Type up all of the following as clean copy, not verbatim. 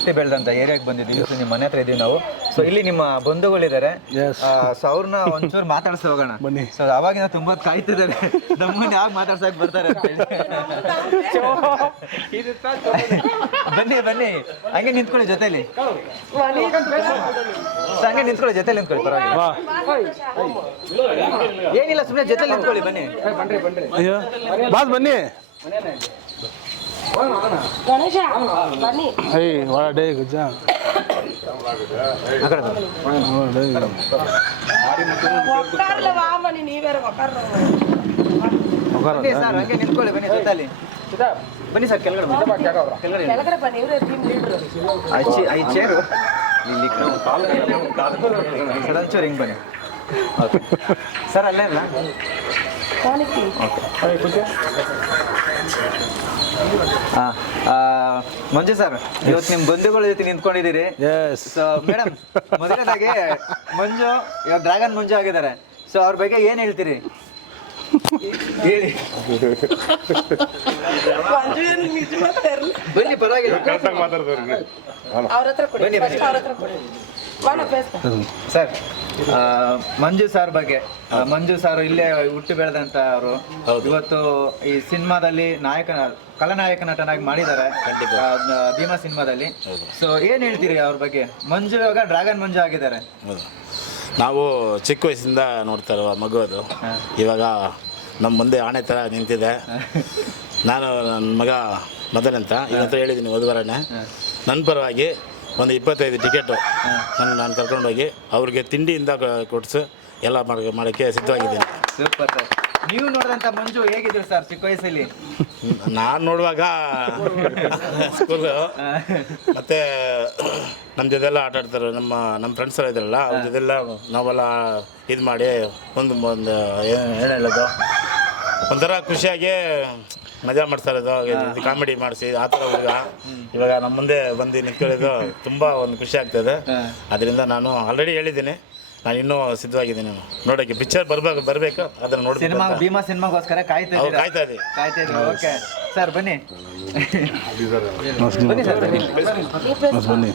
ಹುಟ್ಟಿ ಬೆಳೆದಂತ ಏರಿಯಾಗೆ ಬಂದಿದ್ದೀವಿ. ಇವತ್ತು ನಿಮ್ಮ ಮನೆ ಹತ್ರ ಇದೀವಿ ನಾವು. ಸೊ ಇಲ್ಲಿ ನಿಮ್ಮ ಬಂಧುಗಳಿದ್ದಾರೆ. ಸೊ ಅವ್ರನ್ನ ಒಂಚೂರು ಮಾತಾಡ್ಸಿ ಹೋಗೋಣ ಬನ್ನಿ. ಸೊ ಅವಾಗಿನ ತುಂಬಾ ಕಾಯ್ತಿದ್ದಾರೆ ನಮ್ಮನ್ನ ಯಾಕೆ ಮಾತಾಡ್ಸಕ್ ಬರ್ತಾರೆ ಅಂತ ಹೇಳಿ. ಬನ್ನಿ ಬನ್ನಿ, ಹಂಗೆ ನಿಂತ್ಕೊಳ್ಳಿ ಜೊತೆಲಿ. ಹಂಗೆ ನಿಂತ್ಕೊಳ್ಳಿ, ಜೊತೆಲಿ ನಿಂತ್ಕೊಳ್ಳಿ, ಪರವಾಗಿಲ್ಲ, ಏನಿಲ್ಲ, ಸುಮ್ಮನೆ ಜೊತೆಲಿ ನಿಂತ್ಕೊಳ್ಳಿ. ಬನ್ನಿ ಬಾಸ್ ಬನ್ನಿ. ಗಣೇಶ ಬನ್ನಿ. ಡೇ ಗಜ್ಜ ವಾಮನಿ ನೀವೇರ ಸರ್, ಹಂಗೆ ನಿಂತ್ಕೊಳ್ಳಿ. ಬನ್ನಿ ಜೊತೆಲಿ ಬನ್ನಿ ಸರ್, ಕೆಳಗಡೆ ಕೆಳಗಡೆ ಬನ್ನಿ. ಇವರೇ ಟೀಮ್ ಲೀಡರ್. ಐದು ಚೇರು ಇಲ್ಲಿ ಸರ್, ಒಂಚೂರು ಹಿಂಗೆ ಬನ್ನಿ ಸರ್. ಅಲ್ಲೇ ಇಲ್ಲ ಮಂಜು ಸರ್, ಇವತ್ತು ನಿಮ್ಮ ಬಂಧುಗಳ ಜೊತೆ ನಿಂತ್ಕೊಂಡಿದ್ದೀರಿ. ಸೊ ಮೇಡಮ್, ಮೊದಲನೇದಾಗಿ ಮಂಜು ಇವಾಗ ಡ್ರ್ಯಾಗನ್ ಮಂಜು ಆಗಿದ್ದಾರೆ. ಸೊ ಅವ್ರ ಬಗ್ಗೆ ಏನ್ ಹೇಳ್ತೀರಿ ಹೇಳಿ. ಬನ್ನಿ, ಪರವಾಗಿಲ್ಲ, ಸರ್. ಮಂಜು ಸರ್ ಬಗ್ಗೆ, ಮಂಜು ಸರ್ ಇಲ್ಲೇ ಹುಟ್ಟಿ ಬೆಳೆದಂತ ಅವರು ಇವತ್ತು ಈ ಸಿನಿಮಾದಲ್ಲಿ ಖಳನಾಯಕ ನಟನಾಗಿ ಮಾಡಿದ್ದಾರೆ ಭೀಮಾ ಸಿನಿಮಾದಲ್ಲಿ. ಸೊ ಏನ್ ಹೇಳ್ತೀರಿ ಅವ್ರ ಬಗ್ಗೆ? ಮಂಜು ಇವಾಗ ಡ್ರ್ಯಾಗನ್ ಮಂಜು ಆಗಿದ್ದಾರೆ. ನಾವು ಚಿಕ್ಕ ವಯಸ್ಸಿಂದ ನೋಡ್ತಾ ಇರುವ ಮಗು ಅದು ಇವಾಗ ನಮ್ಮ ಮುಂದೆ ಆಣೆ ಥರ ನಿಂತಿದೆ. ನಾನು ನನ್ನ ಮಗ ಮದನ್ ಅಂತ ಇವತ್ತು ಹೇಳಿದ್ದೀನಿ ಹೋದ್ವಾರನೇ. ನನ್ನ ಪರವಾಗಿ ಒಂದು 25 ಟಿಕೆಟು ನಾನು ಕರ್ಕೊಂಡೋಗಿ ಅವ್ರಿಗೆ ತಿಂಡಿಯಿಂದ ಕೊಡಿಸು ಎಲ್ಲ ಮಾಡೋಕ್ಕೆ ಸಿದ್ಧವಾಗಿದ್ದೀನಿ. Super sir. ನೀವು ನೋಡಿದಂಥ ಮಂಜು ಹೇಗಿದ್ರು ಸರ್ ಚಿಕ್ಕ ವಯಸ್ಸಲ್ಲಿ? ನಾನು ನೋಡುವಾಗ ಸ್ಕೂಲು ಮತ್ತು ನಮ್ಮ ಜೊತೆಲ್ಲ ಆಟ ಆಡ್ತಾರೆ. ನಮ್ಮ ಫ್ರೆಂಡ್ಸ್ ಎಲ್ಲ ಇದ್ರಲ್ಲ, ಅವ್ರ ಜೊತೆಲ್ಲ ನಾವೆಲ್ಲ ಇದು ಮಾಡಿ ಒಂದು ಏನು ಹೇಳೋದು, ಒಂಥರ ಖುಷಿಯಾಗಿ ಮಜಾ ಮಾಡ್ತಾ ಇರೋದು, ಕಾಮಿಡಿ ಮಾಡಿಸಿ ಆ ಥರ ಹುಡುಗ ಇವಾಗ ನಮ್ಮ ಮುಂದೆ ಬಂದು ನಿಂತ್ಕೊಳ್ಳೋದು ತುಂಬ ಒಂದು ಖುಷಿ ಆಗ್ತದೆ. ಅದರಿಂದ ನಾನು ಆಲ್ರೆಡಿ ಹೇಳಿದ್ದೀನಿ, ನಾನು ಇನ್ನೂ ಸಿದ್ಧವಾಗಿದ್ದೀನಿ ನೋಡೋಕ್ಕೆ. ಪಿಕ್ಚರ್ ಬರಬೇಕು, ಅದನ್ನು ನೋಡಿ. ಸಿನಿಮಾ ಭೀಮಾ ಸಿನಿಮಾಗೋಸ್ಕರ ಕಾಯ್ತಾ ಇದ್ದೀವಿ. ಓಕೆ ಸರ್, ಬನ್ನಿ ಬನ್ನಿ ಸರ್, ಬನ್ನಿ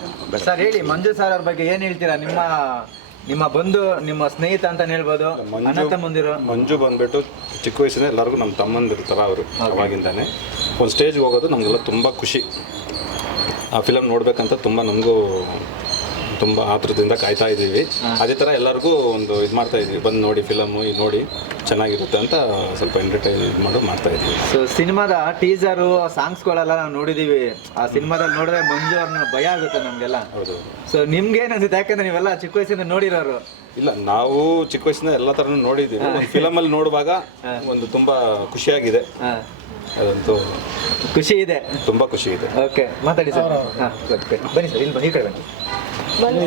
ಸರ್. ಹೇಳಿ ಮಂಜು ಸರ್ ಅವ್ರ ಬಗ್ಗೆ ಏನು ಹೇಳ್ತೀರಾ? ನಿಮ್ಮ ಬಂಧು, ನಿಮ್ಮ ಸ್ನೇಹಿತ ಅಂತ ಹೇಳ್ಬೋದು, ಅಣ್ಣ ತಮ್ಮಂದಿರು. ಮಂಜು ಬಂದ್ಬಿಟ್ಟು ಚಿಕ್ಕ ವಯಸ್ಸಿನ ಎಲ್ಲರಿಗೂ ನಮ್ಮ ತಮ್ಮಂದಿರ್ತಾರ ಅವರು. ಅವಾಗಿಂದಾನೆ ಒಂದು ಸ್ಟೇಜ್ಗೆ ಹೋಗೋದು ನಮಗೆಲ್ಲ ತುಂಬ ಖುಷಿ. ಆ ಫಿಲಮ್ ನೋಡ್ಬೇಕಂತ ನಮಗೂ ತುಂಬ ಆತುರದಿಂದ ಕಾಯ್ತಾ ಇದ್ದೀವಿ. ಅದೇ ಥರ ಎಲ್ಲರಿಗೂ ಒಂದು ಇದು ಮಾಡ್ತಾ ಇದ್ವಿ, ಬಂದು ನೋಡಿ ಫಿಲಮು ನೋಡಿ ಚೆನ್ನಾಗಿರುತ್ತೆ ಅಂತ ಸ್ವಲ್ಪ ಎಂಟರ್ಟೈನ್ ಮಾಡ್ತಾ ಇದ್ವಿ. ಸೊ ಸಿನಿಮಾದ ಟೀಸರು, ಸಾಂಗ್ಸ್ಗಳೆಲ್ಲ ನಾವು ನೋಡಿದ್ದೀವಿ. ಆ ಸಿನಿಮಾದಲ್ಲಿ ನೋಡಿದ್ರೆ ಮಂಜು ಅವ್ರನ್ನ ಭಯ ಆಗುತ್ತೆ ನಮಗೆಲ್ಲ. ಹೌದು. ಸೊ ನಿಮ್ಗೆ ಏನಿಸುತ್ತೆ? ಯಾಕಂದ್ರೆ ನೀವೆಲ್ಲ ಚಿಕ್ಕ ವಯಸ್ಸಿಂದ ನೋಡಿರೋರು. ಇಲ್ಲ, ನಾವು ಚಿಕ್ಕ ವಯಸ್ಸಿನ ಎಲ್ಲ ಥರನೂ ನೋಡಿದ್ದೀವಿ. ಒಂದು ಫಿಲಮಲ್ಲಿ ನೋಡುವಾಗ ಒಂದು ತುಂಬ ಖುಷಿಯಾಗಿದೆ. ಅದಂತೂ ಖುಷಿ ಇದೆ, ತುಂಬ ಖುಷಿ ಇದೆ. ಓಕೆ, ಮಾತಾಡಿ ಸರ್. ಬನ್ನಿ ಸರ್, ಇಲ್ಲಿ ಈ ಕಡೆ ಬನ್ನಿ.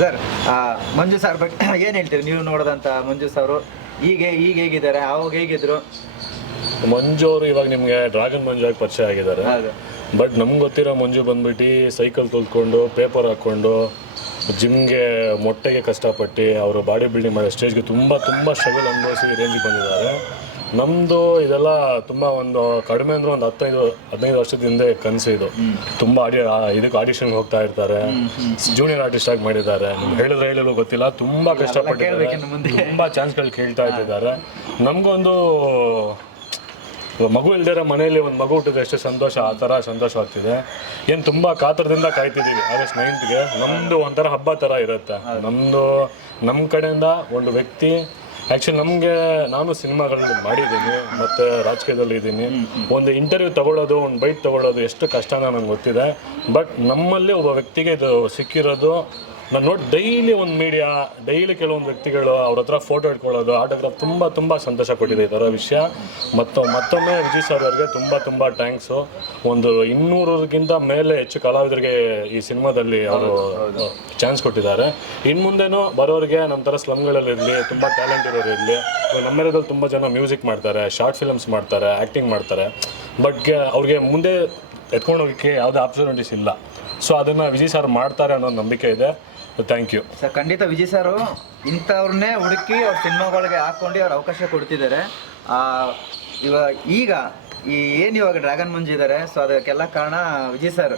ಸರ್, ಮಂಜು ಸರ್ ಬಗ್ಗೆ ಏನು ಹೇಳ್ತೀರಿ? ನೀವು ನೋಡಿದಂಥ ಮಂಜು ಸರ್ ಈಗ ಹೇಗಿದ್ದಾರೆ, ಅವಾಗ ಹೇಗಿದ್ರು? ಮಂಜು ಅವರು ಇವಾಗ ನಿಮಗೆ ಡ್ರ್ಯಾಗನ್ ಮಂಜು ಆಗಿ ಪರಿಚಯ ಆಗಿದ್ದಾರೆ. ಬಟ್ ನಮ್ಗೆ ಗೊತ್ತಿರೋ ಮಂಜು ಬಂದ್ಬಿಟ್ಟು ಸೈಕಲ್ ತುಳ್ಕೊಂಡು, ಪೇಪರ್ ಹಾಕ್ಕೊಂಡು, ಜಿಮ್ಗೆ ಮೊಟ್ಟೆಗೆ ಕಷ್ಟಪಟ್ಟು ಅವರು ಬಾಡಿ ಬಿಲ್ಡಿಂಗ್ ಮಾಡೋ ಸ್ಟೇಜ್ಗೆ ತುಂಬ ಸ್ಟ್ರಗಲ್ ಅನುಭವಿಸಿ ರೇಂಜಿಗೆ ಬಂದಿದ್ದಾರೆ. ನಮ್ಮದು ಇದೆಲ್ಲ ತುಂಬ ಒಂದು ಕಡಿಮೆ ಅಂದರೆ ಒಂದು 15 ವರ್ಷದ ಹಿಂದೆ ಕನಸು ಇದು. ತುಂಬ ಇದಕ್ಕೆ ಆಡಿಷನ್ಗೆ ಹೋಗ್ತಾ ಇರ್ತಾರೆ, ಜೂನಿಯರ್ ಆರ್ಟಿಸ್ಟ್ ಆಗಿ ಮಾಡಿದ್ದಾರೆ. ಹೇಳಿದ್ರು ಗೊತ್ತಿಲ್ಲ, ತುಂಬ ಕಷ್ಟಪಟ್ಟಿದ್ದಾರೆ, ತುಂಬ ಚಾನ್ಸ್ಗಳು ಕೇಳ್ತಾ ಇದ್ದಾರೆ. ನಮಗೊಂದು ಮಗು ಇಲ್ದಿರೋ ಮನೆಯಲ್ಲಿ ಒಂದು ಮಗು ಹುಟ್ಟಿದ್ರೆ ಎಷ್ಟು ಸಂತೋಷ, ಆ ಥರ ಸಂತೋಷವಾಗ್ತಿದೆ. ಏನು ತುಂಬ ಕಾತರದಿಂದ ಕಾಯ್ತಿದ್ದೀವಿ August 9th. ನಮ್ಮದು ಒಂಥರ ಹಬ್ಬ ಥರ ಇರುತ್ತೆ. ನಮ್ಮ ಕಡೆಯಿಂದ ಒಂದು ವ್ಯಕ್ತಿ ಆ್ಯಕ್ಚುಲಿ ನಾನು ಸಿನಿಮಾಗಳಲ್ಲಿ ಮಾಡಿದ್ದೀನಿ ಮತ್ತು ರಾಜಕೀಯದಲ್ಲಿ ಇದ್ದೀನಿ. ಒಂದು ಇಂಟರ್ವ್ಯೂ ತೊಗೊಳ್ಳೋದು, ಒಂದು ಬೈಟ್ ತೊಗೊಳ್ಳೋದು ಎಷ್ಟು ಕಷ್ಟನ ನನಗೆ ಗೊತ್ತಿದೆ. ಬಟ್ ನಮ್ಮಲ್ಲಿ ಒಬ್ಬ ವ್ಯಕ್ತಿಗೆ ಇದು ಸಿಕ್ಕಿರೋದು ನಾನು ನೋಡಿ ಡೈಲಿ ಕೆಲವೊಂದು ವ್ಯಕ್ತಿಗಳು ಅವ್ರ ಹತ್ರ ಫೋಟೋ ಇಟ್ಕೊಳ್ಳೋದು, ಆಟೋಗ್ರಾಫ್ ತುಂಬ ಸಂತೋಷ ಕೊಟ್ಟಿದೆ ಈ ಥರ ವಿಷಯ. ಮತ್ತೊಮ್ಮೆ ವಿಜಯ್ ಸರ್ ಅವರಿಗೆ ತುಂಬ ಥ್ಯಾಂಕ್ಸು. ಒಂದು 200ಕ್ಕಿಂತ ಮೇಲೆ ಹೆಚ್ಚು ಕಲಾವಿದರಿಗೆ ಈ ಸಿನಿಮಾದಲ್ಲಿ ಅವರು ಚಾನ್ಸ್ ಕೊಟ್ಟಿದ್ದಾರೆ. ಇನ್ನು ಮುಂದೆನೂ ಬರೋರಿಗೆ ನಮ್ಮ ಥರ ಸ್ಲಮ್ಗಳಲ್ಲಿ ಇರಲಿ, ತುಂಬ ಟ್ಯಾಲೆಂಟ್ ಇರೋರು ಇರಲಿ. ನಮ್ಮ ಏರಿಯಾದಲ್ಲಿ ತುಂಬ ಜನ ಮ್ಯೂಸಿಕ್ ಮಾಡ್ತಾರೆ, ಶಾರ್ಟ್ ಫಿಲ್ಮ್ಸ್ ಮಾಡ್ತಾರೆ, ಆ್ಯಕ್ಟಿಂಗ್ ಮಾಡ್ತಾರೆ. ಬಟ್ ಅವ್ರಿಗೆ ಮುಂದೆ ಎತ್ಕೊಂಡು ಹೋಗೋಕ್ಕೆ ಯಾವುದೇ ಆಪರ್ಚುನಿಟೀಸ್ ಇಲ್ಲ. ಸೊ ಅದನ್ನು ವಿಜಯ್ ಸರ್ ಮಾಡ್ತಾರೆ ಅನ್ನೋ ನಂಬಿಕೆ ಇದೆ. Thank you sir. ಖಂಡಿತ ವಿಜಯ್ ಸರ್ ಇಂಥವ್ರನ್ನೇ ಹುಡುಕಿ ಅವ್ರ ಸಿನಿಮಾಗಳಿಗೆ ಹಾಕ್ಕೊಂಡು ಅವ್ರು ಅವಕಾಶ ಕೊಡ್ತಿದ್ದಾರೆ. ಈಗ ಈ ಏನು ಇವಾಗ ಡ್ರ್ಯಾಗನ್ ಮಂಜು ಇದ್ದಾರೆ, ಸೊ ಅದಕ್ಕೆಲ್ಲ ಕಾರಣ ವಿಜಯ್ ಸರ್.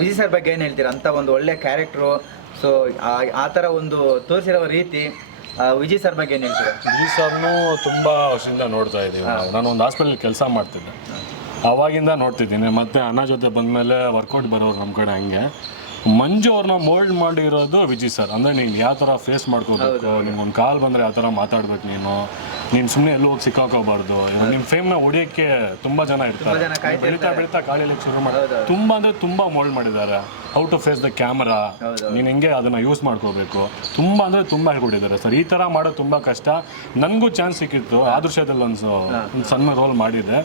ವಿಜಯ್ ಸರ್ ಬಗ್ಗೆ ಏನು ಹೇಳ್ತೀರಾ? ಅಂತ ಒಂದು ಒಳ್ಳೆ ಕ್ಯಾರೆಕ್ಟ್ರು, ಸೊ ಆ ಥರ ಒಂದು ತೋರಿಸಿರೋ ರೀತಿ, ವಿಜಯ್ ಸರ್ ಬಗ್ಗೆ ಏನು ಹೇಳ್ತೀರಾ? ವಿಜಯ್ ಸರ್ನು ತುಂಬ ವರ್ಷದಿಂದ ನೋಡ್ತಾ ಇದ್ದೀವಿ ನಾವು. ನಾನು ಒಂದು ಹಾಸ್ಪಿಟಲ್ ಕೆಲಸ ಮಾಡ್ತಿದ್ದೆ, ಅವಾಗಿಂದ ನೋಡ್ತಿದ್ದೀನಿ. ಮತ್ತು ಅಣ್ಣ ಜೊತೆ ಬಂದಮೇಲೆ ವರ್ಕೌಟ್ ಬರೋರು ನಮ್ಮ ಕಡೆ. ಹಂಗೆ ಮಂಜು ಅವ್ರನ್ನ ಮೋಲ್ಡ್ ಮಾಡಿರೋದು ವಿಜಯ್ ಸರ್. ಅಂದರೆ ನೀನು ಯಾವ ಥರ ಫೇಸ್ ಮಾಡ್ಕೋಬೇಕು, ನಿಮ್ಗೊಂದು ಕಾಲ್ ಬಂದರೆ ಯಾವ ಥರ ಮಾತಾಡ್ಬೇಕು, ನೀನು ಸುಮ್ಮನೆ ಎಲ್ಲೂ ಹೋಗಿ ಸಿಕ್ಕಾಕೋಬಾರ್ದು. ನಿಮ್ಮ ಫೇಮ್ನ ಹೊಡಿಯೋಕ್ಕೆ ತುಂಬ ಜನ ಇರ್ತಾರೆ. ಬೆಳೀತಾ ಬೆಳೀತಾ ಕಾಲಿಲಿಕ್ಕೆ ಶುರು ಮಾಡಿ ತುಂಬ ಅಂದರೆ ತುಂಬ ಮೋಲ್ಡ್ ಮಾಡಿದ್ದಾರೆ. How to face the camera, ನೀನು ಹೆಂಗೆ ಅದನ್ನು ಯೂಸ್ ಮಾಡ್ಕೋಬೇಕು, ತುಂಬ ಅಂದರೆ ತುಂಬ ಹೇಳ್ಕೊಟ್ಟಿದ್ದಾರೆ ಸರ್. ಈ ಥರ ಮಾಡೋದು ತುಂಬ ಕಷ್ಟ. ನನಗೂ ಚಾನ್ಸ್ ಸಿಕ್ಕಿತ್ತು, ಆದರ್ಶದಲ್ಲಿ ಒಂದು ಸಣ್ಣ ರೋಲ್ ಮಾಡಿದ್ದೆ.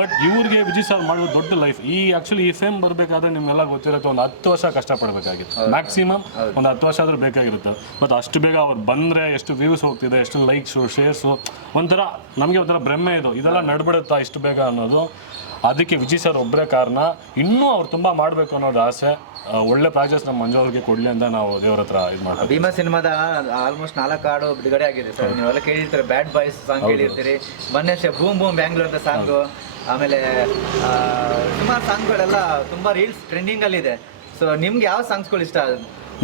ಬಟ್ ಇವ್ರಿಗೆ ವಿಜಯ್ ಸರ್ ಮಾಡೋದು ದೊಡ್ಡ ಲೈಫ್. ಆ್ಯಕ್ಚುಲಿ ಈ ಫೇಮ್ ಬರಬೇಕಾದ್ರೆ ನಿಮಗೆಲ್ಲ ಗೊತ್ತಿರುತ್ತೆ, ಒಂದು 10 ವರ್ಷ ಕಷ್ಟಪಡಬೇಕಾಗಿತ್ತು. ಮ್ಯಾಕ್ಸಿಮಮ್ ಒಂದು 10 ವರ್ಷ ಆದರೂ ಬೇಕಾಗಿರುತ್ತೆ. ಬಟ್ ಅಷ್ಟು ಬೇಗ ಅವ್ರು ಬಂದರೆ ಎಷ್ಟು ವ್ಯೂಸ್ ಹೋಗ್ತಿದೆ, ಎಷ್ಟು ಲೈಕ್ಸು, ಶೇರ್ಸು, ಒಂಥರ ನಮಗೆ ಒಂಥರ ಭ್ರಮೆ ಇದು, ಇದೆಲ್ಲ ನಡ್ಬಿಡುತ್ತಾ ಇಷ್ಟು ಬೇಗ ಅನ್ನೋದು. ಅದಕ್ಕೆ ವಿಜಯ್ ಸರ್ ಒಬ್ಬರೇ ಕಾರಣ. ಇನ್ನೂ ಅವ್ರು ತುಂಬ ಮಾಡಬೇಕು ಅನ್ನೋದು ಆಸೆ. ಒಳ್ಳೆ ಪ್ರಾಜೆಕ್ಟ್ಸ್ ನಮ್ಮ ಮಂಜು ಅವ್ರಿಗೆ ಕೊಡಲಿ ಅಂತ ನಾವು ದೇವ್ರ ಹತ್ರ ಇದು ಮಾಡ್ತೀವಿ. ಭೀಮಾ ಸಿನಿಮಾದ ಆಲ್ಮೋಸ್ಟ್ 4 ಹಾಡು ಬಿಡುಗಡೆ ಆಗಿದೆ ಸರ್. ನೀವೆಲ್ಲ ಕೇಳಿರ್ತೀರಿ, ಬ್ಯಾಡ್ ಬಾಯ್ಸ್ ಸಾಂಗ್ ಕೇಳಿರ್ತೀರಿ, ಮೊನ್ನೆ ಬೂಮ್ ಬೂಮ್ ಬ್ಯಾಂಗ್ಳೂರ್ ಅಂತ ಸಾಂಗು, ಆಮೇಲೆ ಸುಮಾರು ಸಾಂಗ್ಗಳೆಲ್ಲ ತುಂಬ ರೀಲ್ಸ್ ಟ್ರೆಂಡಿಂಗಲ್ಲಿದೆ. ಸೊ ನಿಮ್ಗೆ ಯಾವ ಸಾಂಗ್ಸ್ಗಳು ಇಷ್ಟ?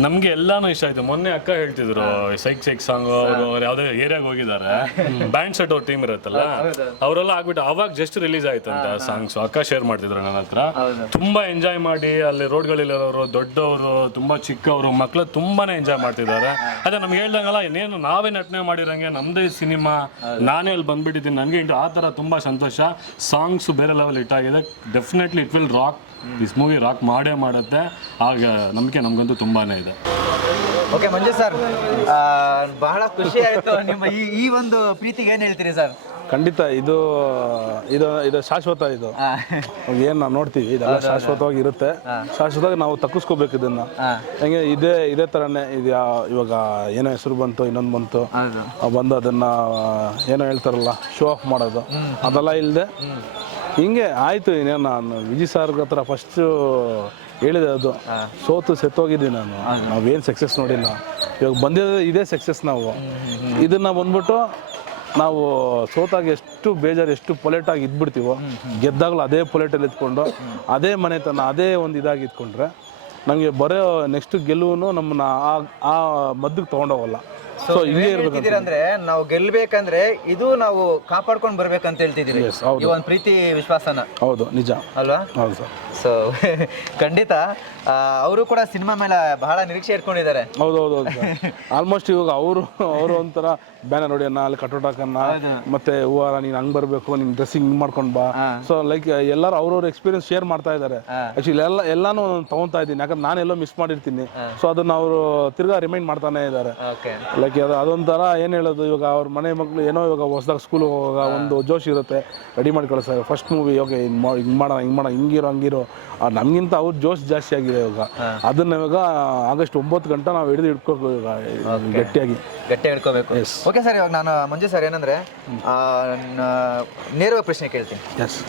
ನಮ್ಗೆ ಎಲ್ಲಾನು ಇಷ್ಟ ಆಯ್ತು. ಮೊನ್ನೆ ಅಕ್ಕ ಹೇಳ್ತಿದ್ರು ಸೈಕ್ ಸಾಂಗ್, ಅವರು ಯಾವ್ದೇ ಏರಿಯಾಗ ಹೋಗಿದ್ದಾರೆ, ಬ್ಯಾಂಡ್ ಸೆಟ್ ಅವ್ರ ಟೀಮ್ ಇರುತ್ತಲ್ಲ, ಅವರೆಲ್ಲ ಆಗ್ಬಿಟ್ಟು ಅವಾಗ ಜಸ್ಟ್ ರಿಲೀಸ್ ಆಯ್ತಂತ ಸಾಂಗ್ಸ್. ಅಕ್ಕ ಶೇರ್ ಮಾಡ್ತಿದ್ರು ನನ್ನ ಹತ್ರ. ತುಂಬಾ ಎಂಜಾಯ್ ಮಾಡಿ, ಅಲ್ಲಿ ರೋಡ್ಗಳಿರೋರು, ದೊಡ್ಡವರು, ತುಂಬಾ ಚಿಕ್ಕವರು, ಮಕ್ಕಳು ತುಂಬಾನೇ ಎಂಜಾಯ್ ಮಾಡ್ತಿದ್ದಾರೆ. ಅದೇ ನಮ್ಗೆ ಹೇಳ್ದಂಗಲ್ಲ, ಇನ್ನೇನು ನಾವೇ ನಟನೆ ಮಾಡಿರಂಗೆ, ನಮ್ದೇ ಸಿನಿಮಾ, ನಾನೇ ಅಲ್ಲಿ ಬಂದ್ಬಿಟ್ಟಿದ್ದೀನಿ, ನನಗೆ ಆ ಥರ ತುಂಬ ಸಂತೋಷ. ಸಾಂಗ್ಸ್ ಬೇರೆ ಲೆವೆಲ್ ಇಟ್ಟಾಗಿದೆ. Definitely it will rock. This movie rock ಮಾಡೇ ಮಾಡುತ್ತೆ. ಆಗ ನಂಬಿಕೆ ನಮಗಂತೂ ತುಂಬಾನೇ ಇದೆ. ಓಕೆ ಮಂಜು ಸರ್, ಬಹಳ ಖುಷಿ ಆಯಿತು. ನಿಮ್ಮ ಈ ಒಂದು ಪ್ರೀತಿಗೆ ಏನು ಹೇಳ್ತೀರಿ ಸರ್? ಖಂಡಿತ ಇದು ಇದು ಇದು ಶಾಶ್ವತ. ಇದು ಏನು ನಾವು ನೋಡ್ತೀವಿ, ಇದೆಲ್ಲ ಶಾಶ್ವತವಾಗಿ ಇರುತ್ತೆ. ಶಾಶ್ವತವಾಗಿ ನಾವು ತಕ್ಕಿಸ್ಕೋಬೇಕು ಇದನ್ನು. ಹೆಂಗೆ ಇದೇ ಥರನೇ ಇದು. ಇವಾಗ ಏನೋ ಹೆಸರು ಬಂತು, ಇನ್ನೊಂದು ಬಂತು, ಬಂದು ಅದನ್ನು ಏನೋ ಹೇಳ್ತಾರಲ್ಲ, ಶೋ ಆಫ್ ಮಾಡೋದು, ಅದೆಲ್ಲ ಇಲ್ಲದೆ ಹಿಂಗೆ ಆಯಿತು. ಇನ್ನೇನು ನಾನು ವಿಜಯ್ ಸಾರ್ಗ ಹತ್ರ ಫಸ್ಟು ಹೇಳಿದೆ, ಅದು ಸೋತು ಸೆತ್ತೋಗಿದ್ದೀನಿ ನಾನು. ನಾವೇನು ಸಕ್ಸಸ್ ನೋಡಿಲ್ಲ, ಇವಾಗ ಬಂದಿರೋದು ಇದೇ ಸಕ್ಸಸ್. ನಾವು ಇದನ್ನು ಬಂದ್ಬಿಟ್ಟು ನಾವು ಸೋತಾಗ ಎಷ್ಟು ಬೇಜಾರು, ಎಷ್ಟು ಪೊಲೇಟಾಗಿ ಇದ್ಬಿಡ್ತೀವೋ, ಗೆದ್ದಾಗಲೂ ಅದೇ ಪೊಲೇಟಲ್ಲಿ ಇದ್ಕೊಂಡು, ಅದೇ ಮನೆತನ, ಅದೇ ಒಂದು ಇದಾಗಿ ಇದ್ಕೊಂಡ್ರೆ ನಮಗೆ ಬರೋ ನೆಕ್ಸ್ಟ್ ಗೆಲುವು ನಮ್ಮನ್ನ ಆ ಮದ್ದಿಗೆ ತೊಗೊಂಡೋಗಲ್ಲ. ಸೊ ಹಿಂಗೆ ಇರ್ಬೇಕು ಅಂದ್ರೆ ನಾವು ಗೆಲ್ಬೇಕಂದ್ರೆ ಇದು ನಾವು ಕಾಪಾಡ್ಕೊಂಡು ಬರ್ಬೇಕಂತ ಹೇಳ್ತಿದ್ದೀರಿ ಈ ಒಂದು ಪ್ರೀತಿ ವಿಶ್ವಾಸನ. ಹೌದು, ನಿಜ ಅಲ್ವಾ? ಹೌದು ಸರ್. ಸೊ ಖಂಡಿತ ಅವರು ಕೂಡ ಸಿನಿಮಾ ಮೇಲೆ ಬಹಳ ನಿರೀಕ್ಷೆ ಇಟ್ಕೊಂಡಿದ್ದಾರೆ. ಹೌದು ಆಲ್ಮೋಸ್ಟ್ ಇವಾಗ ಅವರು ಒಂಥರ ಬ್ಯಾನರ್ ಹೊಡಿಯೋಣ, ಅಲ್ಲಿ ಕಟೌಟ್ ಹಾಕೋಣ, ಮತ್ತೆ ಹೂವಾರ ನೀನು ಹಂಗೆ ಬರಬೇಕು, ನಿನ್ನ ಡ್ರೆಸ್ಸಿಂಗ್ ಹಿಂಗೆ ಮಾಡ್ಕೊಂಡು ಬಾ. ಸೊ ಲೈಕ್ ಎಲ್ಲರೂ ಅವ್ರವ್ರ ಎಕ್ಸ್ಪೀರಿಯನ್ಸ್ ಶೇರ್ ಮಾಡ್ತಾ ಇದ್ದಾರೆ. ಆ್ಯಕ್ಚುಲಿ ಎಲ್ಲಾನು ತೊಗೊತಾ ಇದ್ದೀನಿ, ಯಾಕಂದ್ರೆ ನಾನೆಲ್ಲೋ ಮಿಸ್ ಮಾಡಿರ್ತೀನಿ. ಸೊ ಅದನ್ನ ಅವರು ತಿರ್ಗಾ ರಿಮೈಂಡ್ ಮಾಡ್ತಾನೆ ಇದ್ದಾರೆ. ಲೈಕ್ ಅದೊಂಥರ ಏನು ಹೇಳೋದು, ಇವಾಗ ಅವ್ರ ಮನೆ ಮಕ್ಕಳು ಏನೋ ಇವಾಗ ಹೊಸದಾಗ ಸ್ಕೂಲ್ ಹೋಗುವಾಗ ಒಂದು ಜೋಶ್ ಇರುತ್ತೆ, ರೆಡಿ ಮಾಡಿ ಕಳಿಸ್ತಾರೆ. ಫಸ್ಟ್ ಮೂವಿ ಓಕೆ ಹಿಂಗೆ ಮಾಡೋಣ, ಹಿಂಗಿರೋ ನಮಗಿಂತ ಅವ್ರ ಜೋಶ್ ಜಾಸ್ತಿ ಆಗಿದೆ ಇವಾಗ. ಅದನ್ನ ಇವಾಗ ಆಗಸ್ಟ್ 9 ಗಂಟೆ ನಾವು ಹಿಡಿದು ಇಟ್ಕೋಬೇಕು, ಗಟ್ಟಿಯಾಗಿ ಹಿಡ್ಕೋಬೇಕು. ಓಕೆ ಸರ್, ಇವಾಗ ನಾನು ಮಂಜು ಸರ್ ಏನಂದ್ರೆ ನೇರವಾಗಿ ಪ್ರಶ್ನೆ ಕೇಳ್ತೀನಿ. ಎಸ್.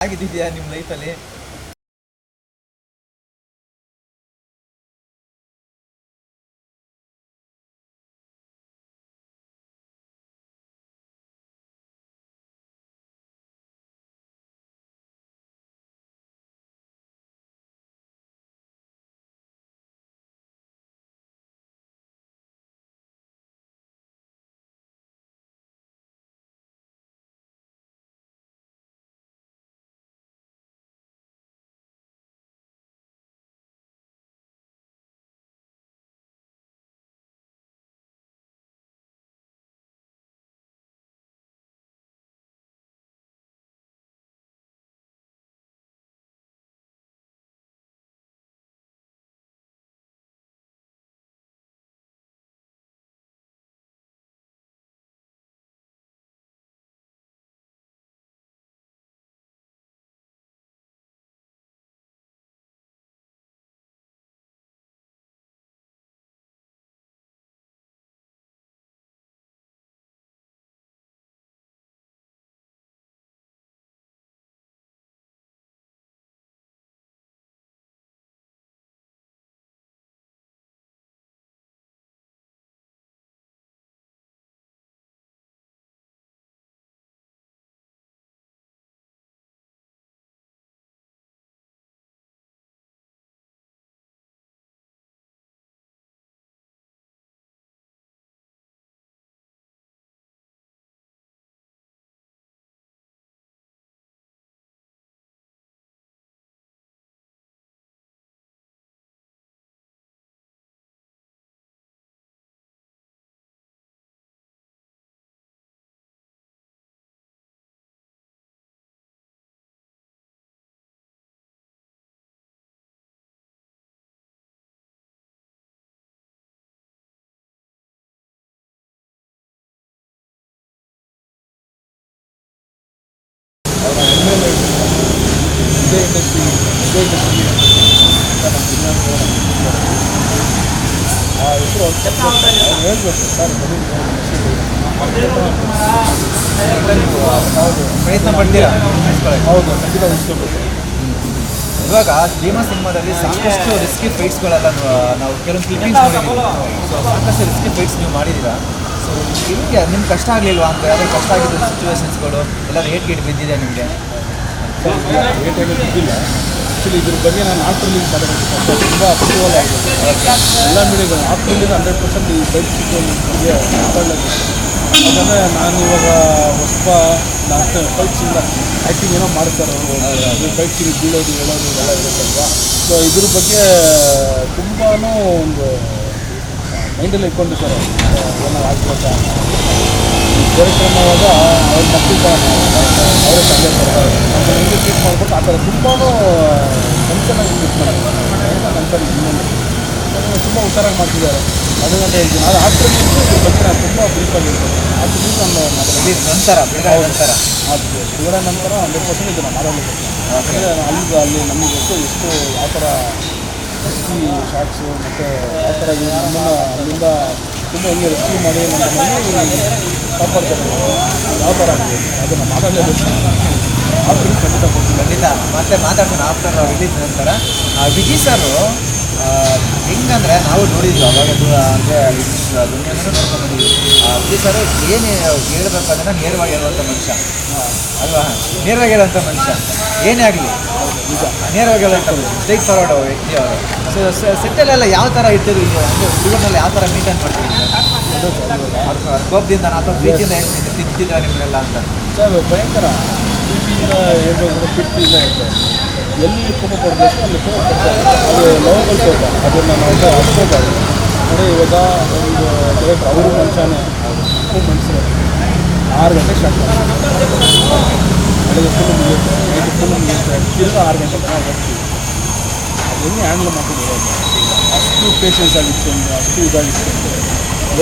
ಆಗಿದೆಯಾ ನಿಮ್ಮ ಲೈಫಲ್ಲಿ? ಇದೇ ಇಂಡಸ್ಟ್ರಿ ಆ ಹೆಸರು ಹೇಳ್ಬೇಕು ಸರ್ ಪ್ರಯತ್ನ ಪಡ್ತೀರಾ ಹೌದು ಖಂಡಿತ ಉಳಿಸ್ಕೋಬೇಕು. ಇವಾಗ ಭೀಮಾ ಸಿನಿಮಾದಲ್ಲಿ ಸಾಕಷ್ಟು ರಿಸ್ಕಿ ಫೈಟ್ಸ್ಗಳೆಲ್ಲ ನಾವು ಕೆಲವೊಂದು ಕ್ಲಿಪ್ಪಿಂಗ್ಸ್ ನೋಡಿದ್ದೀವಿ. ಸೊ ಸಾಕಷ್ಟು ರಿಸ್ಕಿ ಫೈಟ್ಸ್ ನೀವು ಮಾಡಿದ್ದೀರಾ. ಸೊ ನಿಮಗೆ ನಿಮ್ಗೆ ಕಷ್ಟ ಆಗಲಿಲ್ವಾ ಅಂತ ಯಾವ್ದಾದ್ರು ಕಷ್ಟ ಆಗಿದ್ದ ಸಿಚುವೇಶನ್ಸ್ಗಳು ಎಲ್ಲ ರೇಟ್ ಗೇಟ್ ಬಿದ್ದಿದೆ ನಿಮಗೆ? ಏಟಾಗಿ ಬಿದ್ದಿಲ್ಲ. ಆ್ಯಕ್ಚುಲಿ ಇದ್ರ ಬಗ್ಗೆ ನಾನು ಆಫ್ಟರ್ಲಿಂಗ್ ಮಾತಾಡೋದು ತುಂಬ ಅಪ್ರೂವಲ್ ಆಗಿದೆ. ಎಲ್ಲ ಮೀಡಿಯಾಗಳು ಆಫ್ಟರ್ಲಿಂಗ್ 100% ಈ ಫೈಟ್ ಸಿಗೋರಿಗೆ ಮಾತಾಡಲೇಬೇಕು. ಯಾಕಂದರೆ ನಾನು ಇವಾಗ ಹೊಸ ನಾನು ಫೈಟ್ಸಿಂದ ಆ್ಯಕ್ಟಿಂಗ್ ಏನೋ ಮಾಡ್ತಾರೆ ಅವರು ಫೈಟ್ಸಿಗೆ ಬೀಳೋದು ಹೇಳೋದು ಎಲ್ಲ ಇರುತ್ತಲ್ವ. ಸೊ ಇದ್ರ ಬಗ್ಗೆ ತುಂಬಾ ಒಂದು ಮೈಂಡಲ್ಲಿ ಇಟ್ಕೊಂಡಿರ್ತಾರೆ ಏನೋ ಆಗ್ಬೇಕಾ ಕಾರ್ಯಕ್ರಮವಾಗ ಅವ್ರ ಮಕ್ಕಳು ಅವರೇ ತಂದೆ ಬರ್ತಾರೆ ಹೆಂಗೆ ಟ್ರೀಟ್ ಮಾಡ್ಬೇಕು ಆ ಥರ ತುಂಬಾ ಕನ್ಸರ್ನಾಗಿ ಟ್ರೀಟ್ ಮಾಡ್ತಾರೆ ಕನ್ಸರ್ ಇನ್ನೊಂದು ತುಂಬ ಹುಷಾರಾಗಿ ಮಾಡ್ತಿದ್ದಾರೆ. ಅದನ್ನ ಹೇಳ್ತೀನಿ. ಅದು ಆಫ್ಟರ್ ಇದ್ರ ಬಗ್ಗೆ ನಾನು ತುಂಬ ಬ್ರೀಫಾಗಿರ್ತೇನೆ. ಆಫ್ಟರ್ ನಂತರ ಅದು ಬಿಡುಗಡೆ ನಂತರ 100% ಇದನ್ನು ಮಾಡಲೇಬೇಕು. ಯಾಕಂದರೆ ಅಲ್ಲಿ ನಮಗೆ ಎಷ್ಟು ಯಾವ ಥರ ರೆಸ್ಕ್ಯೂ ಶಾರ್ಟ್ಸು ಮತ್ತು ಯಾವ ಥರ ನಮ್ಮನ್ನು ಅಲ್ಲಿಂದ ತುಂಬ ಹಿಂಗೆ ರೆಸ್ಕ್ಯೂ ಮಾಡಿ ನಮ್ಮನ್ನು ಕಾಪಾಡ್ತಾರೆ ಯಾವ ಥರ ಆಗ್ತದೆ ಅದನ್ನು ಮಾಡಲೇಬೇಕು. ಆಫ್ಟರ್ ಖಂಡಿತ ಕೊಡ್ತೀನಿ. ಖಂಡಿತ ಮತ್ತೆ ಮಾತಾಡ್ತೀನಿ ಆಫ್ಟರ್ ರಿಲೀಸ್ ನಂತರ. ವಿಜಯ್ ಸರ್ ಹೆಂಗಂದರೆ ನಾವು ನೋಡಿದ್ವಿ ಅವಾಗ ಅಂದರೆ ದುನಿಯಾನು ನೋಡ್ಕೊಂಡ್ಬಂದಿದ್ವಿ. ವಿಜಯ್ ಸರ್ ಏನು ಹೇಳ್ಬೇಕು ಅದನ್ನು ನೇರವಾಗಿ ಹೇಳುವಂಥ ಮನುಷ್ಯ ಅಲ್ವಾ? ನೇರವಾಗಿ ಹೇಳುವಂಥ ಮನುಷ್ಯ ಏನೇ ಆಗಲಿ ನಿಜ ನೇರವಾಗಿ ಹೇಳುವಂಥ ಸ್ಟ್ರೈಟ್ ಫಾರ್ವರ್ಡ್ ವ್ಯಕ್ತಿ ಅವರು. ಸೊ ಸೆಟ್ಟಲ್ಲೆಲ್ಲ ಯಾವ ಥರ ಇರ್ತಿದ್ರು ಅಂದರೆ ಹುಡುಗರನ್ನೆಲ್ಲ ಯಾವ ಥರ ಮೇಂಟೈನ್ ಮಾಡ್ತಿದ್ರು? ಅವ್ರ ಕೋಪದಿಂದ ಅಥವಾ ಪ್ರೀತಿಯಿಂದ ಹೇಳ್ತಿದ್ರು ತಿಂತಿದ್ರ ನಿಮ್ಮನ್ನೆಲ್ಲ ಅಂತ? ಸರ್ ಭಯಂಕರ ಪ್ರೀತಿಯಿಂದ ಹೇಳ್ಬೇಕು, ಪ್ರೀತಿಯಿಂದ ಇರ್ತಾರೆ. ಎಲ್ಲಿ ಕೋಪ ಕೊಡಬೇಕು ಅಲ್ಲಿ ಕೋಪ ಕೊಡ್ತಾರೆ. ಅದು ಲವಬಲ್ ಕೋಪ ಅದನ್ನು ನಾವು ಅಷ್ಟೋಬಾರ್ದು. ನೋಡಿ ಇವಾಗ ಒಂದು ಡೈರೆಕ್ಟರ್ ಅವರು ಮನುಷ್ಯನೇ ಮನುಷ್ಯರು 6 ಗಂಟೆ ಸ್ಟಾರ್ಟ್ ಮಾಡ್ತಾರೆ. ಬೆಳಗ್ಗೆ ಫುಲ್ ಮುಗಿಯುತ್ತೆ, ನೈಟ್ ಫುಲ್ ಮುಗಿಯುತ್ತೆ, ತಿರ್ಗಿ 6 ಗಂಟೆ ತನಕ ಹೋಗ್ತೀವಿ. ಅದನ್ನು ಹ್ಯಾಂಡಲ್ ಮಾಡ್ಕೊಂಡು ಅಷ್ಟು ಪೇಷನ್ಸ್ ಆಗಿತ್ತು, ಅಷ್ಟು ಇದಾಗಿತ್ತು.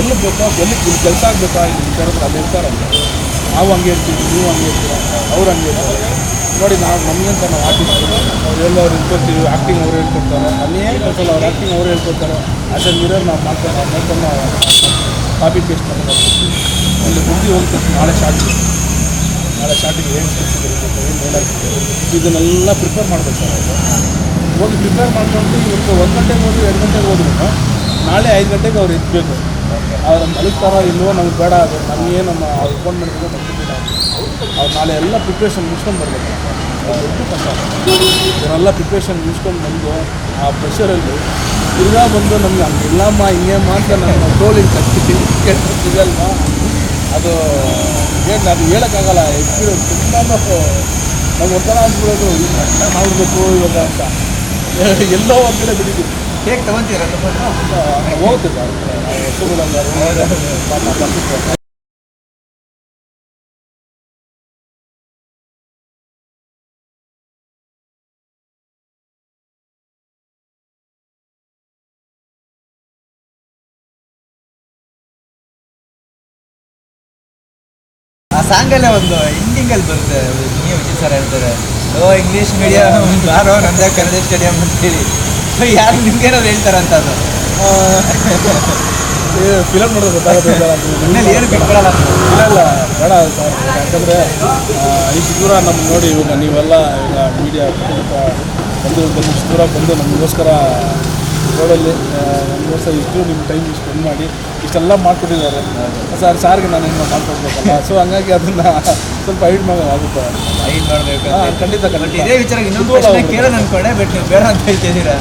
ಎಲ್ಲಿ ಬೇಕೋ ಎಲ್ಲಿ ಕೆಲಸ ಆಗಬೇಕಾ ಕೇಳಿದ್ರೆ ಅಲ್ಲಿ ಇರ್ತಾರಲ್ಲ. ನಾವು ಹಂಗೆ ಇರ್ತೀವಿ, ನೀವು ಹಂಗೆ ಇರ್ತೀರ, ಅವ್ರು ಹಂಗೆ ಇರ್ತಾರೆ. ನೋಡಿ ನಮಗಂತ ನಾವು ಆರ್ಟಿಸ್ಟು ಅವ್ರು ಹೇಳ್ಕೊಡ್ತೀವಿ. ಆ್ಯಕ್ಟಿಂಗ್ ಅವ್ರು ಹೇಳ್ಕೊಡ್ತಾರೆ. ಅಲ್ಲೇ ಕೆಲಸಲ್ಲ ಅವ್ರು ಆ್ಯಕ್ಟಿಂಗ್ ಅವ್ರು ಹೇಳ್ಕೊಡ್ತಾರೆ. ಆ್ಯಸ್ ಎ ಮಿರರ್ ನಾವು ಮಾಡ್ತಾರೆ. ಅದನ್ನ ಕಾಪಿ ಪೇಸ್ಟ್ ಮಾಡ್ತಾರೆ. ಅಲ್ಲಿ ಬುದ್ಧಿ ಹೋಗ್ತದೆ. ನಾಳೆ ಶಾರ್ಟಿಗೆ ಏನು ಸ್ಟಿಕ್ಸ್ ಏನು ಹೇಳಾಗ್ತದೆ ಇದನ್ನೆಲ್ಲ ಪ್ರಿಪೇರ್ ಮಾಡಬೇಕು ಸರ್. ಹೋಗಿ ಪ್ರಿಪೇರ್ ಮಾಡ್ಕೊಂಡು ಇವತ್ತು 1 ಗಂಟೆಗೆ ಹೋದ್ರು 2 ಗಂಟೆಗೆ ಹೋದ್ರು ನಾಳೆ 5 ಗಂಟೆಗೆ ಅವ್ರು ಎತ್ತಬೇಕು. ಅವ್ರು ಮಲಗ್ತಾರೋ ಇಲ್ವೋ ನಮ್ಗೆ ಬೇಡ. ಅದು ನಮಗೆ ನಮ್ಮ ಅವ್ರು ಫೋನ್ ಮಾಡಿದ್ರೆ ಬರ್ತಿದ್ದಿಲ್ಲ. ಅವ್ರು ನಾಳೆ ಎಲ್ಲ ಪ್ರಿಪ್ರೇಷನ್ ಮುಗಿಸ್ಕೊಂಡು ಬರಬೇಕು. ಇದನ್ನೆಲ್ಲ ಪ್ರಿಪ್ರೇಷನ್ ಮುಗಿಸ್ಕೊಂಡು ಬಂದು ಆ ಪ್ರೆಷರಲ್ಲಿ ತಿರ್ಗಾ ಬಂದು ನಮ್ಗೆ ಹಂಗಿಲ್ಲಮ್ಮ ಹಿಂಗೇಮ್ಮ ಅಂತ ನಮ್ಮ ಟೋಲಿಂಗ್ ಕಟ್ತಿದ್ದೀವಿ ಅಲ್ವಾ. ಅದು ಏನು ಅದು ಹೇಳೋಕ್ಕಾಗಲ್ಲ. ಎಕ್ಸ್ಪೀರಿಯನ್ಸ್ ತುಂಬ ನಾವು ಒಂಥರ ಅಂದ್ಬಿಡೋದು ಮಾಡಬೇಕು ಇವಾಗ ಅಂತ ಎಲ್ಲೋ ಒಂದು ಕಡೆ ಬಿಟ್ಟಿದ್ದೀವಿ. ಹೇಗೆ ತಗೊಂತೀರ ಹೋಗ್ತಿಲ್ಲ ಎಷ್ಟು ಆ ಸಾಂಗಲ್ಲೇ ಒಂದು ಎಂಡಿಂಗಲ್ಲಿ ಬರುತ್ತೆ. ನೀವು ವಿಜಯ್ ಸರ್ ಹೇಳ್ತಾರೆ, ಓ ಇಂಗ್ಲೀಷ್ ಮೀಡಿಯಮ್ ಯಾರೋ ನಂದೇ ಕನ್ನಡ ಸ್ಟೇಡಿಯಂ ಅಂತೇಳಿ. ಸೊ ಯಾರು ನಿಮ್ಗೇನಾದ್ರು ಹೇಳ್ತಾರಂತ ಅದು ಫಿಲಮ್ ನೋಡೋದು ಗೊತ್ತಾಗುತ್ತೆ. ಮನೇಲಿ ಏನು ಬಿಟ್ಕೊಳಲ್ಲ ಇಲ್ಲ ಬೇಡ ಸರ್. ಯಾಕಂದರೆ ಇಷ್ಟು ದೂರ ನಮ್ಗೆ ನೋಡಿ ಇವಾಗ ನೀವೆಲ್ಲ ಈಗ ಮೀಡಿಯಾ ಬಂದು ಇಷ್ಟು ದೂರ ಬಂದು ನಮಗೋಸ್ಕರ ರೋಡಲ್ಲಿ ನಮಗೋಸ್ಕರ ಇಷ್ಟು ನಿಮ್ಮ ಟೈಮ್ ಸ್ಪೆಂಡ್ ಮಾಡಿ ಇಷ್ಟೆಲ್ಲ ಮಾಡಿಕೊಟ್ಟಿದ್ದಾರೆ ಸರ್. ಸಾರ್ಗೆ ನಾನು ಇನ್ನೂ ಮಾಡ್ಕೊಡ್ಬೇಕಲ್ಲ. ಸೊ ಹಂಗಾಗಿ ಅದನ್ನು ಸ್ವಲ್ಪ ಹೈಡ್ ಮಾಡೋದಾಗುತ್ತೆ. ಐದು ಮಾಡಬೇಕು ಖಂಡಿತ ಖಂಡಿತ. ಇದೇ ವಿಚಾರ ಇನ್ನೊಂದು ಪ್ರಶ್ನೆ ಕೇಳೋದು ಅನ್ಕೊಂಡೆ, ಬಟ್ ನೀವು ಬೇಡ ಅಂತ ಹೇಳ್ತಿದ್ದೀರಾ.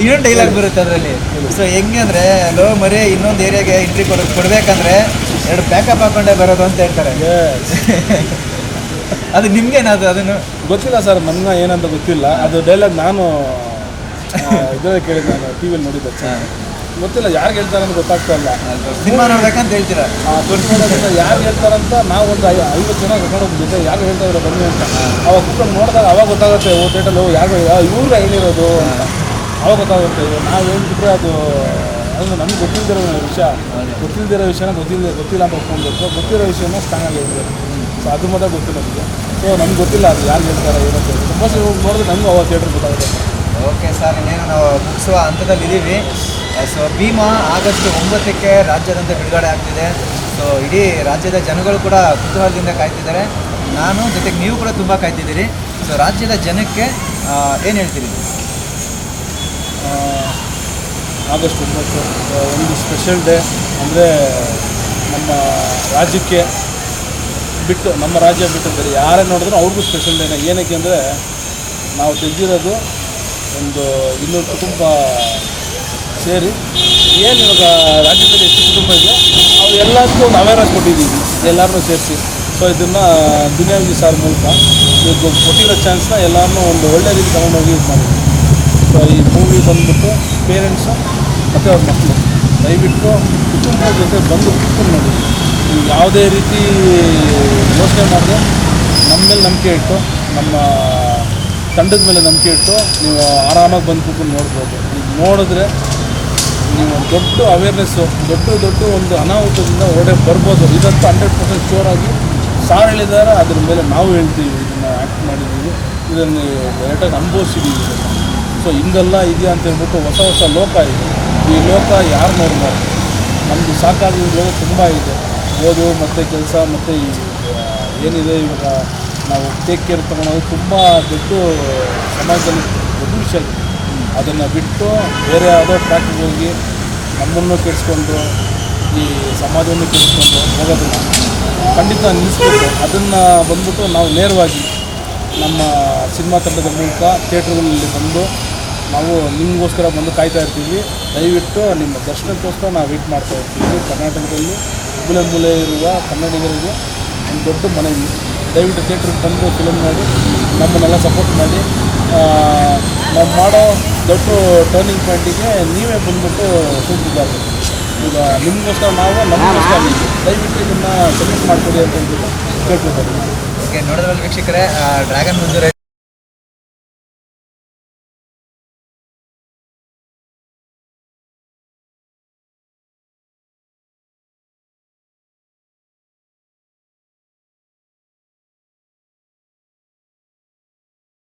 ಇನ್ನೊಂದು ಡೈಲಾಗ್ ಬರುತ್ತೆ ಅದರಲ್ಲಿ. ಸೊ ಹೆಂಗೆ ಅಂದರೆ ಲೋ ಮರಿ ಇನ್ನೊಂದು ಏರಿಯಾಗೆ ಎಂಟ್ರಿ ಕೊಡಬೇಕಂದ್ರೆ 2 ಪ್ಯಾಕಪ್ ಹಾಕೊಂಡೇ ಬರೋದು ಅಂತ ಹೇಳ್ತಾರೆ. ಅದು ನಿಮ್ಗೇನದು ಅದನ್ನು ಗೊತ್ತಿಲ್ಲ ಸರ್. ನನ್ನ ಏನಂತ ಗೊತ್ತಿಲ್ಲ. ಅದು ಡೈಲಾಗ್ ನಾನು ಇದರಲ್ಲಿ ಕೇಳಿದ್ದು, ನಾನು ಟಿ ವಿಯಲ್ಲಿ ನೋಡಿದ್ದೆ. ಗೊತ್ತಿಲ್ಲ ಯಾರಿಗೆ ಹೇಳ್ತಾರೆ ಅಂತ ಗೊತ್ತಾಗ್ತಾ ಇಲ್ಲ. ಸಿನಿಮಾ ನೋಡ್ಬೇಕಂತ ಹೇಳ್ತೀರಾ? ಯಾರು ಹೇಳ್ತಾರಂತ ನಾವು ಒಂದು 50 ಜನ ಕರ್ಕೊಂಡು ಹೋಗ್ಬಿಟ್ಟಿದ್ದೆ. ಯಾರು ಹೇಳ್ತಾ ಇದ್ದಾರೆ ಬನ್ನಿ ಅಂತ. ಅವಾಗ ಕುತ್ಕೊಂಡು ನೋಡಿದಾಗ ಅವಾಗ ಗೊತ್ತಾಗುತ್ತೆ ಓ ಥಿಯೇಟರ್ ಯಾರು ಇವ್ರು ಹೇಳಿರೋದು ಅಂತ ಅವಾಗ ಗೊತ್ತಾಗುತ್ತೆ. ನಾವು ಹೇಳ್ಬಿಟ್ರೆ ಅದು ನಮ್ಗೆ ಗೊತ್ತಿಲ್ದಿರೋ ವಿಷಯ, ಗೊತ್ತಿಲ್ದಿರೋ ವಿಷಯನ ಗೊತ್ತಿಲ್ಲ ಅಂತ ಒಪ್ಕೊಳ್ಬೇಕು. ಗೊತ್ತಿರೋ ವಿಷಯನ ಸ್ಟ್ರಾಂಗ್ ಆಗಿರ್ಬೇಕು. ಸೊ ಅದು ಮಾತ್ರ ಗೊತ್ತು ನಮಗೆ. ಸೊ ನಮ್ಗೆ ಗೊತ್ತಿಲ್ಲ ಅದು ಯಾರು ಹೇಳ್ತಾರೆ ಏನಂತ ಹೇಳಿ. ತುಂಬ ಸಲ ಹೋಗಿ ನೋಡಿದ್ರೆ ನಮಗೂ ಅವಾಗ ಥಿಯೇಟ್ರ್ ಗೊತ್ತಾಗುತ್ತೆ. ಓಕೆ ಸರ್, ಇನ್ನೇನು ನಾವು ಮುಗಿಸುವ ಹಂತದಲ್ಲಿ ಇದ್ದೀವಿ. ಸೊ ಭೀಮಾ ಆಗಸ್ಟ್ 9ಕ್ಕೆ ರಾಜ್ಯಾದ್ಯಂತ ಬಿಡುಗಡೆ ಆಗ್ತಿದೆ. ಸೊ ಇಡೀ ರಾಜ್ಯದ ಜನಗಳು ಕೂಡ ಕುತೂಹಲದಿಂದ ಕಾಯ್ತಿದ್ದಾರೆ. ನಾನು ಜೊತೆಗೆ ನೀವು ಕೂಡ ತುಂಬ ಕಾಯ್ತಿದ್ದೀರಿ. ಸೊ ರಾಜ್ಯದ ಜನಕ್ಕೆ ಏನು ಹೇಳ್ತೀರಿ? ಆಗಸ್ಟ್ 9 ಒಂದು ಸ್ಪೆಷಲ್ ಡೇ. ಅಂದರೆ ನಮ್ಮ ರಾಜ್ಯಕ್ಕೆ ಬಿಟ್ಟು, ನಮ್ಮ ರಾಜ್ಯ ಬಿಟ್ಟು ಬೇರೆ ಯಾರೇ ನೋಡಿದ್ರು ಅವ್ರಿಗೂ ಸ್ಪೆಷಲ್ ಡೇನೇ. ಏನಕ್ಕೆ ಅಂದರೆ ನಾವು ತೆಗೆದಿರೋದು ಒಂದು 200 ಕುಟುಂಬ ಸೇರಿ, ಏನು ಇವಾಗ ರಾಜ್ಯದಲ್ಲಿ ಎಷ್ಟು ಕುಟುಂಬ ಇದೆ ಅವ್ರು ಎಲ್ಲದಕ್ಕೂ ಒಂದು ಅವೇರ್ನೆಸ್ ಕೊಟ್ಟಿದ್ದೀವಿ, ಎಲ್ಲರನ್ನೂ ಸೇರಿಸಿ. ಸೊ ಇದನ್ನು ದುನಿಯಾವಿ ಸಾರ್ ಮೂಲಕ ಇದು ಕೊಟ್ಟಿರೋ ಚಾನ್ಸ್ನ ಎಲ್ಲರನ್ನೂ ಒಂದು ಒಳ್ಳೆ ರೀತಿ ತಗೊಂಡೋಗಿ ಯೂಸ್ ಮಾಡಿದ್ವಿ. ಸೊ ಈ ಮೂವಿ ಬಂದ್ಬಿಟ್ಟು ಪೇರೆಂಟ್ಸು ಮತ್ತು ಅವ್ರ ಮಕ್ಕಳು ದಯವಿಟ್ಟು ಕುಟುಂಬದ ಜೊತೆ ಬಂದು ಕೂತ್ಕೊಂಡು ನೋಡಿ. ನೀವು ಯಾವುದೇ ರೀತಿ ಯೋಚನೆ ಮಾಡಿದೆ ನಮ್ಮ ಮೇಲೆ ನಂಬಿಕೆ ಇಟ್ಟು, ನಮ್ಮ ತಂಡದ ಮೇಲೆ ನಂಬಿಕೆ ಇಟ್ಟು ನೀವು ಆರಾಮಾಗಿ ಬಂದು ಕೂತ್ಕೊಂಡು ನೋಡ್ಬೋದು. ನೀವು ನೋಡಿದ್ರೆ ನೀವು ದೊಡ್ಡ ಅವೇರ್ನೆಸ್ಸು, ದೊಡ್ಡ ಒಂದು ಅನಾಹುತದಿಂದ ಹೊರಡೆ ಬರ್ಬೋದು. ಇದಂತೂ 100% ಶೋರಾಗಿ ಸಾರ್ ಹೇಳಿದ್ದಾರೆ. ಅದ್ರ ಮೇಲೆ ನಾವು ಹೇಳ್ತೀವಿ, ಇದನ್ನು ಆ್ಯಕ್ಟ್ ಮಾಡಿದ್ದೀವಿ, ಇದನ್ನು ಡೈರೆಕ್ಟಾಗಿ ಅನುಭವಿಸಿದ್ದೀವಿ. ಸೊ ಹಿಂಗೆಲ್ಲ ಇದೆಯಾ ಅಂತ ಹೇಳ್ಬಿಟ್ಟು ಹೊಸ ಲೋಕ ಇದೆ. ಈ ಲೋಕ ಯಾರು ನೋಡ್ಬಾರ್ದು. ನಮ್ಮದು ಸಾಕಾಗಿ ಲೋಕ ತುಂಬ ಇದೆ. ಓದು ಮತ್ತು ಕೆಲಸ ಮತ್ತು ಈ ಏನಿದೆ ಇವಾಗ ನಾವು ಟೇಕ್ ಕೇರ್ ತೊಗೊಳೋದು ತುಂಬ ದೊಡ್ಡ ಸಮಾಜದಲ್ಲಿ ದೊಡ್ಡ ವಿಷಯ ಇದೆ. ಅದನ್ನು ಬಿಟ್ಟು ಬೇರೆ ಯಾವುದೋ ಟ್ರ್ಯಾಕ್ಗೆ ಹೋಗಿ ನಮ್ಮನ್ನು ಕೆಡಿಸ್ಕೊಂಡು ಈ ಸಮಾಜವನ್ನು ಕೆಡಿಸ್ಕೊಂಡು ಹೋಗೋದನ್ನು ಖಂಡಿತ ನಿಲ್ಲಿಸ್ಬೇಕು. ಅದನ್ನು ಬಂದ್ಬಿಟ್ಟು ನಾವು ನೇರವಾಗಿ ನಮ್ಮ ಸಿನಿಮಾ ತಂಡದ ಮೂಲಕ ಥಿಯೇಟ್ರ್ಗಳಲ್ಲಿ ಬಂದು ನಾವು ನಿಮಗೋಸ್ಕರ ಬಂದು ಕಾಯ್ತಾ ಇರ್ತೀವಿ. ದಯವಿಟ್ಟು ನಿಮ್ಮ ದರ್ಶನಕ್ಕೋಸ್ಕರ ನಾವು ವೇಟ್ ಮಾಡ್ತಾ ಇರ್ತೀವಿ. ಕರ್ನಾಟಕದಲ್ಲಿ ಮೂಲೆ ಇರುವ ಕನ್ನಡಿಗರಿಗೆ ಒಂದು ದೊಡ್ಡ ಮನವಿ, ದಯವಿಟ್ಟು ಥಿಯೇಟ್ರಿಗೆ ಬಂದು ಫಿಲಮ್ ನೋಡಿ ನಮ್ಮನ್ನೆಲ್ಲ ಸಪೋರ್ಟ್ ಮಾಡಿ. ನಾವು ಮಾಡೋ ದೊಡ್ಡ ಟರ್ನಿಂಗ್ ಪಾಯಿಂಟಿಗೆ ನೀವೇ ಬಂದ್ಬಿಟ್ಟು ಸೂಚಿಸಬಾರ್ದು. ಈಗ ನಿಮಗೋಸ್ಕರ ನಾವು, ನಮಗೋಸ್ಕರ ನೀವು, ದಯವಿಟ್ಟು ಇದನ್ನು ಸಬ್ಮಿಟ್ ಮಾಡಿಕೊಡಿ ಅಂತ ಹೇಳ್ಬಿಟ್ಟು ಕೇಳ್ಕೊಳ್ತಾರೆ. ಓಕೆ, ನೋಡಿದ್ರಲ್ಲಿ ವೀಕ್ಷಕರೇ, ಡ್ರ್ಯಾಗನ್ ಮಂಜು